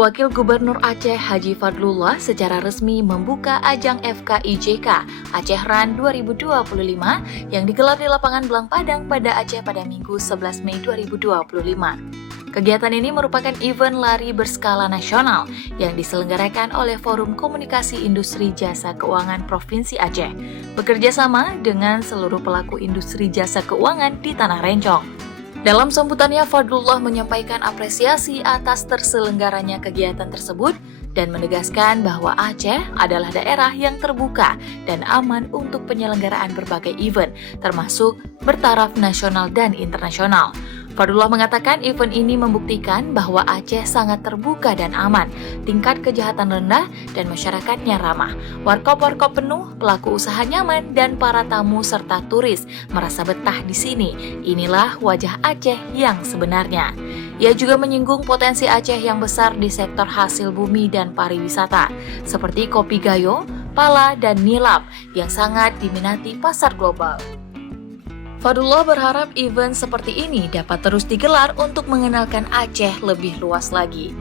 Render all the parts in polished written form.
Wakil Gubernur Aceh Haji Fadlullah secara resmi membuka ajang FKIJK Aceh Run 2025 yang digelar di lapangan Belang Padang pada Aceh pada Minggu 11 Mei 2025. Kegiatan ini merupakan event lari berskala nasional yang diselenggarakan oleh Forum Komunikasi Industri Jasa Keuangan Provinsi Aceh, bekerja sama dengan seluruh pelaku industri jasa keuangan di Tanah Rencong. Dalam sambutannya, Fadlullah menyampaikan apresiasi atas terselenggaranya kegiatan tersebut dan menegaskan bahwa Aceh adalah daerah yang terbuka dan aman untuk penyelenggaraan berbagai event, termasuk bertaraf nasional dan internasional. Fadlullah mengatakan event ini membuktikan bahwa Aceh sangat terbuka dan aman, tingkat kejahatan rendah dan masyarakatnya ramah. Warkop-warkop penuh, pelaku usaha nyaman, dan para tamu serta turis merasa betah di sini. Inilah wajah Aceh yang sebenarnya. Ia juga menyinggung potensi Aceh yang besar di sektor hasil bumi dan pariwisata, seperti kopi gayo, pala, dan nilap yang sangat diminati pasar global. Fadlullah berharap event seperti ini dapat terus digelar untuk mengenalkan Aceh lebih luas lagi.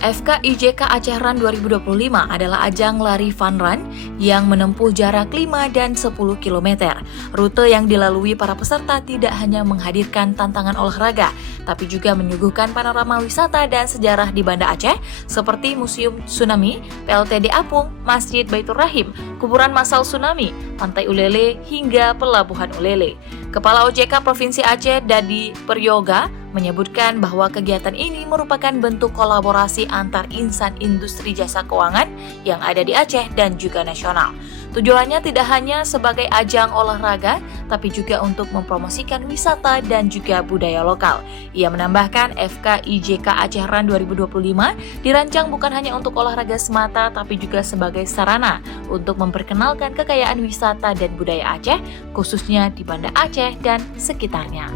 FKIJK Aceh Run 2025 adalah ajang lari fun run yang menempuh jarak 5 dan 10 km. Rute yang dilalui para peserta tidak hanya menghadirkan tantangan olahraga, tapi juga menyuguhkan panorama wisata dan sejarah di Banda Aceh seperti Museum Tsunami, PLTD Apung, Masjid Baitur Rahim, kuburan massal tsunami, Pantai Ulele, hingga Pelabuhan Ulele. Kepala OJK Provinsi Aceh, Dadi Peryoga, menyebutkan bahwa kegiatan ini merupakan bentuk kolaborasi antar insan industri jasa keuangan yang ada di Aceh dan juga nasional. Tujuannya tidak hanya sebagai ajang olahraga, tapi juga untuk mempromosikan wisata dan juga budaya lokal. Ia menambahkan FKIJK Aceh Run 2025 dirancang bukan hanya untuk olahraga semata, tapi juga sebagai sarana untuk memperkenalkan kekayaan wisata dan budaya Aceh, khususnya di Banda Aceh dan sekitarnya.